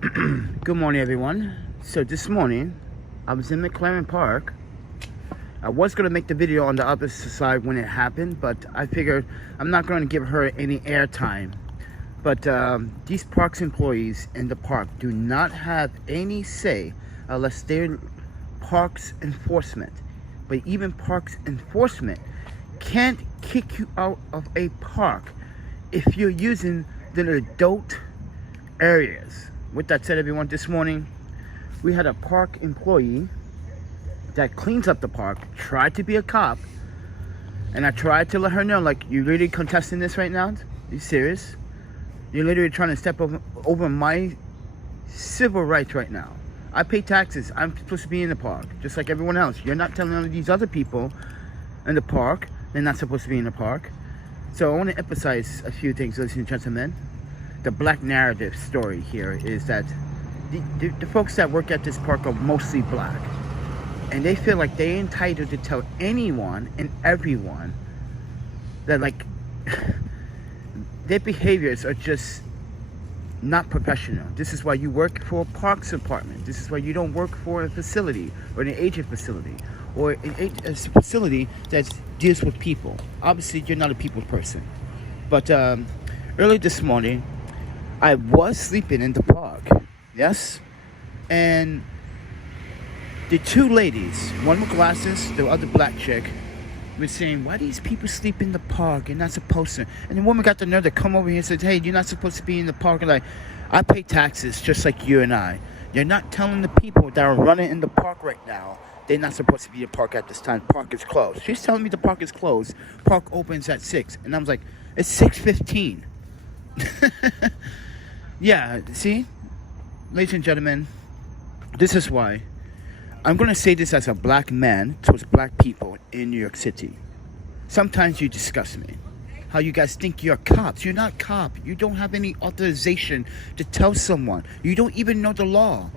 Good morning, everyone. So this morning, I was in McCarren Park. I was going to make the video on the other side when it happened, but I figured I'm not going to give her any airtime. But these parks employees in the park do not have any say unless they're parks enforcement. But even parks enforcement can't kick you out of a park if you're using the adult areas. With that said, everyone, this morning we had a park employee that cleans up the park, tried to be a cop, and I tried to let her know, like, you really contesting this right now? Are you serious? You're literally trying to step over my civil rights right now. I pay taxes. I'm supposed to be in the park, just like everyone else. You're not telling all of these other people in the park they're not supposed to be in the park. So I want to emphasize a few things, ladies and gentlemen. The black narrative story here is that the folks that work at this park are mostly black, and they feel like they're entitled to tell anyone and everyone that, like, their behaviors are just not professional. This is why you work for a parks department. This is why you don't work for a facility or an agent facility or a facility that deals with people. Obviously, you're not a people person. But early this morning, I was sleeping in the park, yes? And the two ladies, one with glasses, the other black chick, was saying, why do these people sleep in the park? You're not supposed to. And the woman got the nerve to come over here and said, hey, you're not supposed to be in the park. And like, I pay taxes just like you and I. You're not telling the people that are running in the park right now, they're not supposed to be in the park at this time. Park is closed. She's telling me the park is closed. Park opens at 6. And I was like, it's 6:15. Yeah, see? Ladies and gentlemen, this is why I'm going to say this as a black man towards black people in New York City. Sometimes you disgust me. How you guys think you're cops. You're not cop. You don't have any authorization to tell someone. You don't even know the law.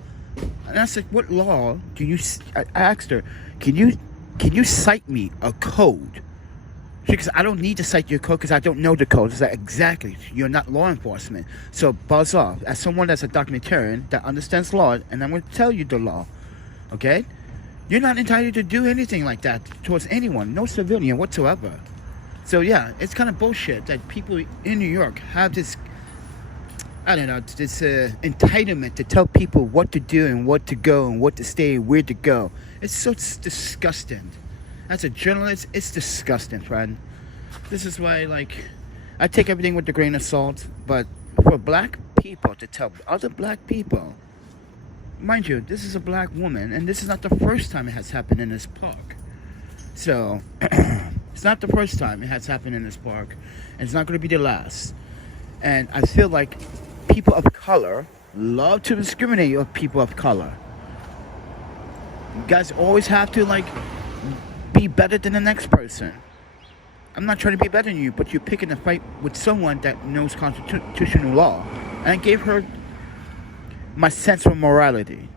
And I said, what law can you... I asked her, can you cite me a code? Because I don't need to cite your code because I don't know the code. It's like, exactly, you're not law enforcement. So buzz off. As someone that's a documentarian that understands law, and I'm going to tell you the law, okay? You're not entitled to do anything like that towards anyone, no civilian whatsoever. So yeah, it's kind of bullshit that people in New York have this, I don't know, this entitlement to tell people what to do and what to go and what to stay and where to go. It's so disgusting. As a journalist, it's disgusting, friend. This is why, like, I take everything with a grain of salt, but for black people to tell other black people, mind you, this is a black woman, and this is not the first time it has happened in this park. So, it's not the first time it has happened in this park, and it's not going to be the last. And I feel like people of color love to discriminate with people of color. You guys always have to, like, be better than the next person. I'm not trying to be better than you, but you're picking a fight with someone that knows constitutional law. And I gave her my sense of morality.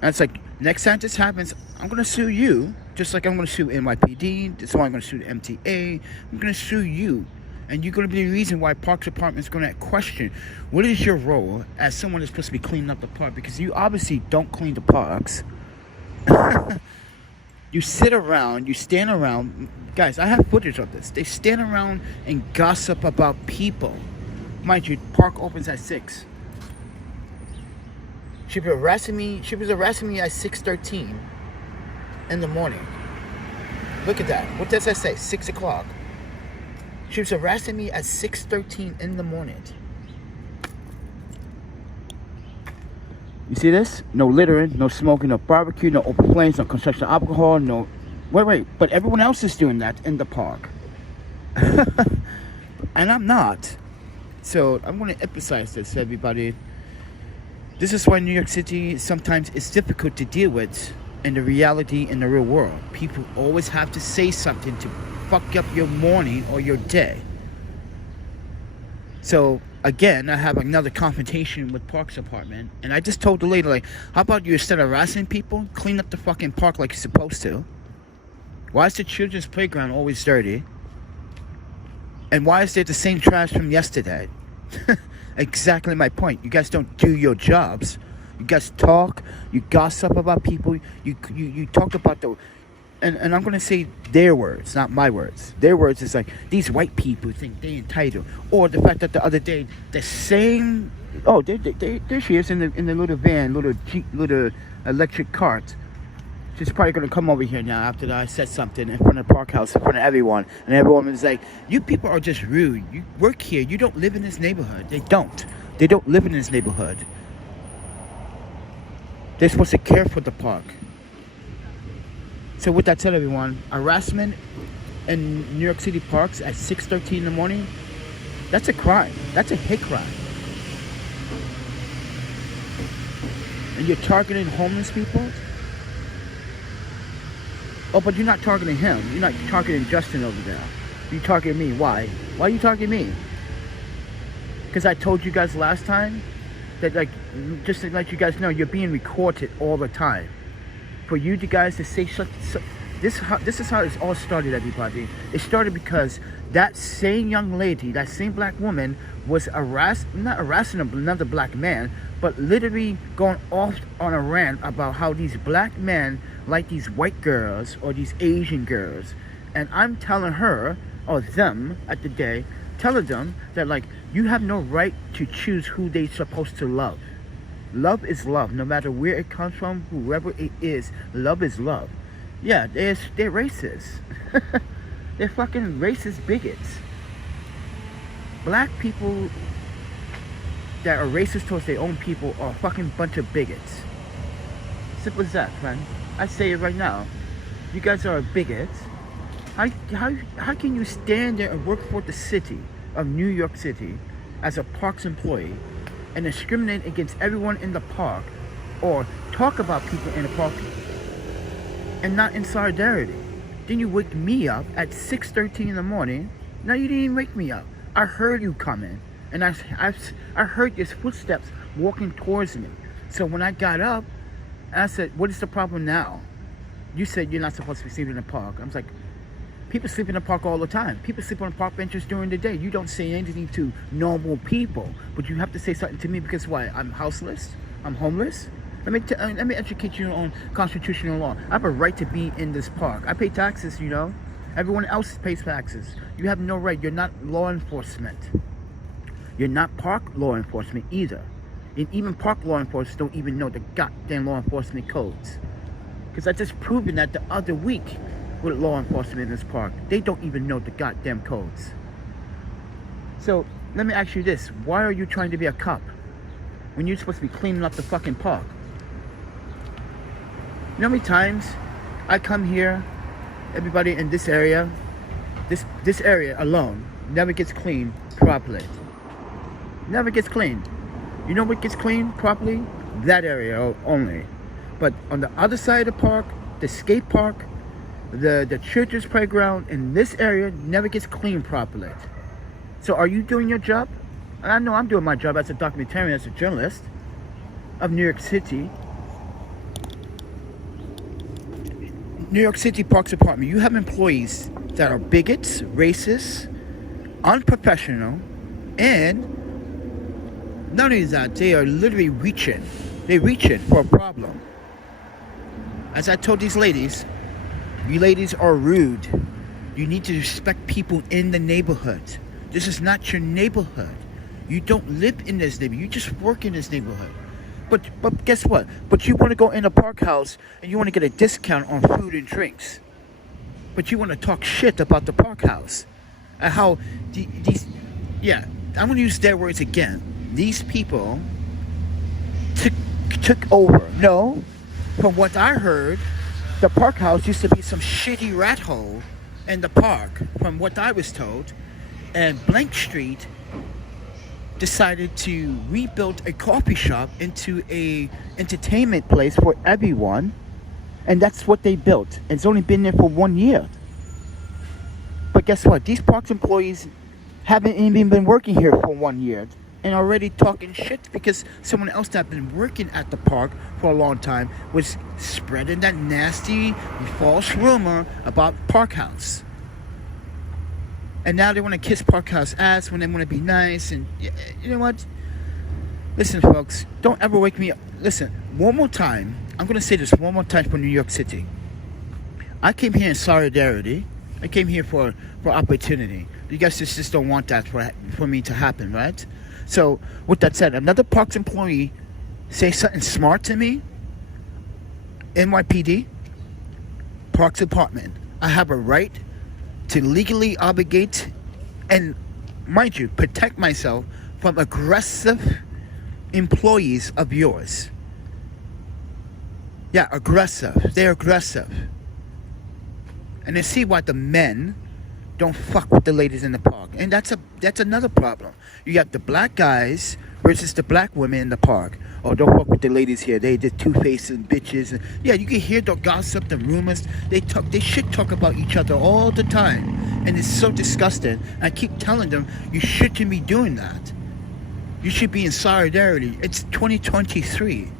And it's like, next time this happens, I'm going to sue you, just like I'm going to sue NYPD. That's why I'm going to sue the MTA. I'm going to sue you. And you're going to be the reason why Parks Department is going to question, what is your role as someone that's supposed to be cleaning up the park? Because you obviously don't clean the parks. You sit around, you stand around. Guys, I have footage of this. They stand around and gossip about people. Mind you, park opens at 6. She was harassing me at 6:13 in the morning. Look at that. What does that say? 6 o'clock. She was harassing me at 6:13 in the morning. You see this? No littering, no smoking, no barbecue, no open flames, no construction of alcohol, no... Wait. But everyone else is doing that in the park. And I'm not. So I'm going to emphasize this, everybody. This is why New York City sometimes is difficult to deal with in the reality in the real world. People always have to say something to fuck up your morning or your day. So again, I have another confrontation with Parks Department, and I just told the lady, like, how about you, instead of harassing people, clean up the fucking park like you're supposed to? Why is the children's playground always dirty? And why is there the same trash from yesterday? Exactly my point. You guys don't do your jobs. You guys talk, you gossip about people, you talk about the, and I'm gonna say their words, not my words. Their words is like, these white people think they entitled, or the fact that the other day the same, oh, there she is in the little van, little electric cart. She's probably gonna come over here now after that I said something in front of the park house, in front of everyone, and everyone was like, you people are just rude. You work here, you don't live in this neighborhood. They don't live in this neighborhood. They're supposed to care for the park. So with that said, everyone, harassment in New York City parks at 6:13 in the morning, that's a crime. That's a hate crime. And you're targeting homeless people? Oh, but you're not targeting him. You're not targeting Justin over there. You're targeting me. Why? Why are you targeting me? Because I told you guys last time that, like, just to let you guys know, you're being recorded all the time. For you guys to say this is how it all started, everybody. It started because that same young lady, that same black woman, was not harassing another black man, but literally going off on a rant about how these black men like these white girls or these Asian girls. And I'm telling her, or them at the day, telling them that, like, you have no right to choose who they're supposed to love. Love is love, no matter where it comes from, whoever it is. Love is love. Yeah, they're racist. They're fucking racist bigots. Black people that are racist towards their own people are a fucking bunch of bigots. Simple as that, friend. I say it right now. You guys are bigots. How can you stand there and work for the city of New York City as a parks employee and discriminate against everyone in the park, or talk about people in the park and not in solidarity? Then you wake me up at 6:13 in the morning. No, you didn't even wake me up. I heard you coming, and I heard your footsteps walking towards me. So when I got up, I said, what is the problem now? You said you're not supposed to be sleeping in the park. I was like, people sleep in the park all the time. People sleep on park benches during the day. You don't say anything to normal people, but you have to say something to me because why? I'm houseless? I'm homeless? Let me educate you on constitutional law. I have a right to be in this park. I pay taxes, you know. Everyone else pays taxes. You have no right. You're not law enforcement. You're not park law enforcement either. And even park law enforcement don't even know the goddamn law enforcement codes. Because I just proven that the other week with law enforcement in this park. They don't even know the goddamn codes. So let me ask you this. Why are you trying to be a cop when you're supposed to be cleaning up the fucking park? You know how many times I come here, everybody in this area, this area alone never gets cleaned properly. Never gets cleaned. You know what gets cleaned properly? That area only. But on the other side of the park, the skate park, the children's playground in this area never gets cleaned properly. So are you doing your job? And I know I'm doing my job as a documentarian, as a journalist of New York City. New York City Parks Department, you have employees that are bigots, racist, unprofessional, and not only that, they are literally reaching. They're reaching for a problem. As I told these ladies, you ladies are rude. You need to respect people in the neighborhood. This is not your neighborhood. You don't live in this neighborhood. You just work in this neighborhood. But guess what? But you want to go in a park house and you want to get a discount on food and drinks. But you want to talk shit about the park house. And how these, yeah, I'm going to use their words again. These people took over. No, from what I heard, the park house used to be some shitty rat hole in the park, from what I was told. And Blank Street decided to rebuild a coffee shop into a entertainment place for everyone, and that's what they built. It's only been there for 1 year. But guess what? These parks employees haven't even been working here for 1 year and already talking shit because someone else that had been working at the park for a long time was spreading that nasty false rumor about park house. And now they want to kiss park house ass when they want to be nice. And you know what? Listen, folks, don't ever wake me up. Listen, one more time. I'm going to say this one more time for New York City. I came here in solidarity. I came here for opportunity. You guys just don't want that for me to happen, right? So, with that said, another parks employee say something smart to me, NYPD, Parks Department, I have a right to legally obligate and, mind you, protect myself from aggressive employees of yours. Yeah, aggressive. They're aggressive. And I see why the men don't fuck with the ladies in the park. And that's another problem. You got the black guys versus the black women in the park. Oh, don't fuck with the ladies here. They just two-faced and bitches. And yeah, you can hear the gossip, the rumors. They shit talk about each other all the time. And it's so disgusting. I keep telling them, you shouldn't be doing that. You should be in solidarity. It's 2023.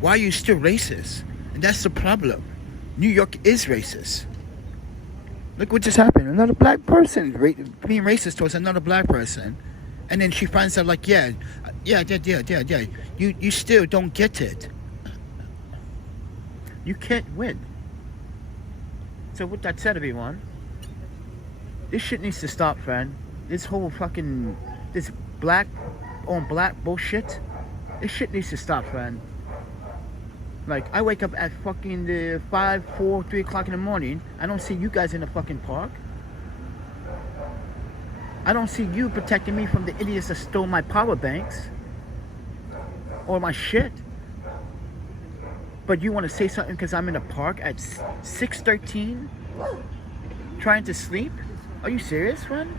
Why are you still racist? And that's the problem. New York is racist. Look what just happened. Another black person being racist towards another black person. And then she finds out like, yeah. You still don't get it. You can't win. So with that said, everyone, this shit needs to stop, friend. This whole fucking, this black on black bullshit, this shit needs to stop, friend. Like, I wake up at fucking 5, 4, 3 o'clock in the morning. I don't see you guys in the fucking park. I don't see you protecting me from the idiots that stole my power banks. Or my shit. But you want to say something because I'm in the park at 6:13? Trying to sleep? Are you serious, friend?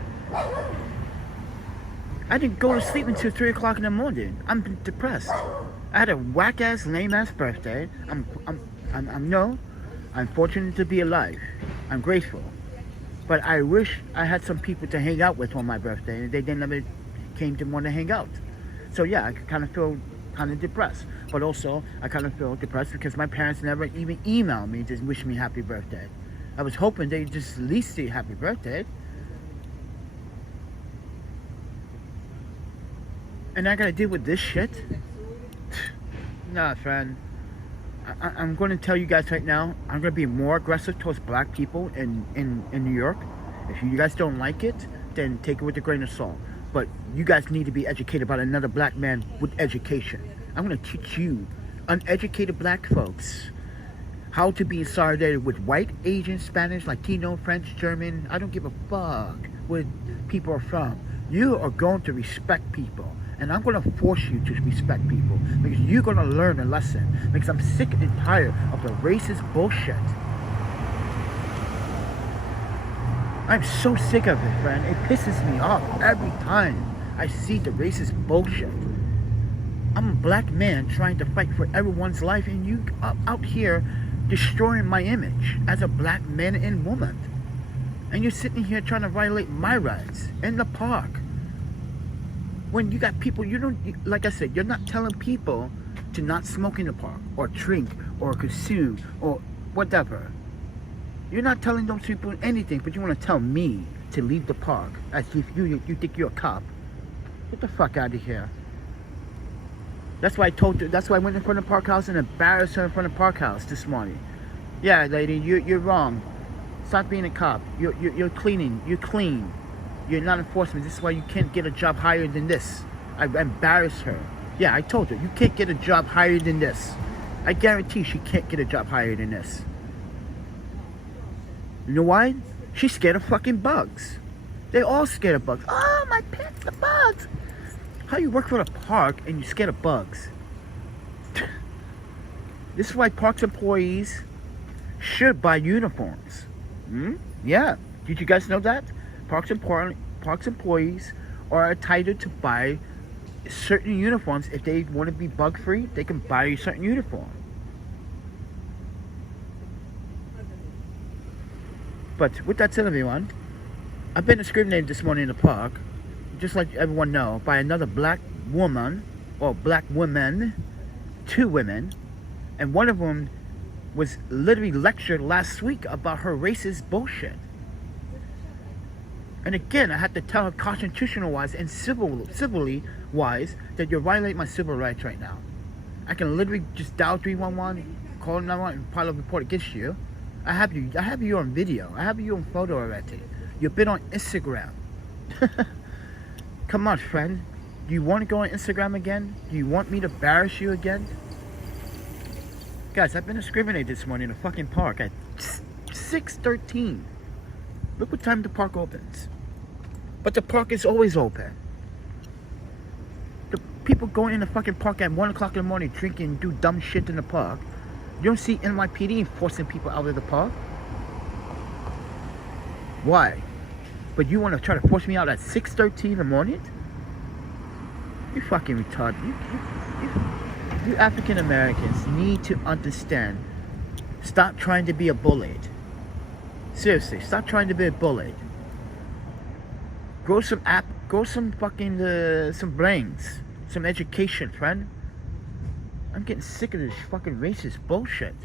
I didn't go to sleep until 3 o'clock in the morning. I'm depressed. I had a whack-ass, lame-ass birthday. I'm fortunate to be alive. I'm grateful. But I wish I had some people to hang out with on my birthday, and they never came to want to hang out. So yeah, I kind of feel kind of depressed. But also, I kind of feel depressed because my parents never even emailed me to wish me happy birthday. I was hoping they'd just at least say happy birthday. And I gotta deal with this shit? Nah, friend. I'm going to tell you guys right now, I'm going to be more aggressive towards black people in New York. If you guys don't like it, then take it with a grain of salt. But you guys need to be educated by another black man with education. I'm going to teach you, uneducated black folks, how to be in solidarity with white, Asian, Spanish, Latino, French, German. I don't give a fuck where people are from. You are going to respect people. And I'm going to force you to respect people. Because you're going to learn a lesson. Because I'm sick and tired of the racist bullshit. I'm so sick of it, friend. It pisses me off every time I see the racist bullshit. I'm a black man trying to fight for everyone's life. And you out here destroying my image as a black man and woman. And you're sitting here trying to violate my rights in the park. When you got people, you don't, like I said, you're not telling people to not smoke in the park or drink or consume or whatever. You're not telling those people anything, but you want to tell me to leave the park as if you think you're a cop. Get the fuck out of here. That's why that's why I went in front of the park house and embarrassed her in front of the park house this morning. Yeah, lady, you're wrong. Stop being a cop. You're cleaning. You're clean. You're not enforcement. This is why you can't get a job higher than this. I embarrassed her. Yeah, I told her, you can't get a job higher than this. I guarantee she can't get a job higher than this. You know why? She's scared of fucking bugs. They all scared of bugs. Oh, my pets, the bugs. How you work for a park and you're scared of bugs? This is why parks employees should buy uniforms. Yeah. Did you guys know that? Parks employees are entitled to buy certain uniforms. If they want to be bug free, they can buy a certain uniform. But with that said, everyone, I've been discriminated this morning in the park, just like everyone know, by another black woman or black women, 2 women, and one of them was literally lectured last week about her racist bullshit. And again, I had to tell her constitutional-wise and civilly wise that you're violating my civil rights right now. I can literally just dial 311, call 911, and file a report against you. I have you on video. I have you on photo already. You've been on Instagram. Come on, friend. Do you want to go on Instagram again? Do you want me to embarrass you again? Guys, I've been discriminated this morning in a fucking park at 6:13. Look what time the park opens. But the park is always open. The people going in the fucking park at 1 o'clock in the morning drinking, do dumb shit in the park. You don't see NYPD forcing people out of the park. Why? But you want to try to force me out at 6:13 in the morning? You fucking retarded. You African Americans need to understand. Stop trying to be a bullied. Seriously, stop trying to be a bullied. Grow some fucking some brains, some education, friend. I'm getting sick of this fucking racist bullshit.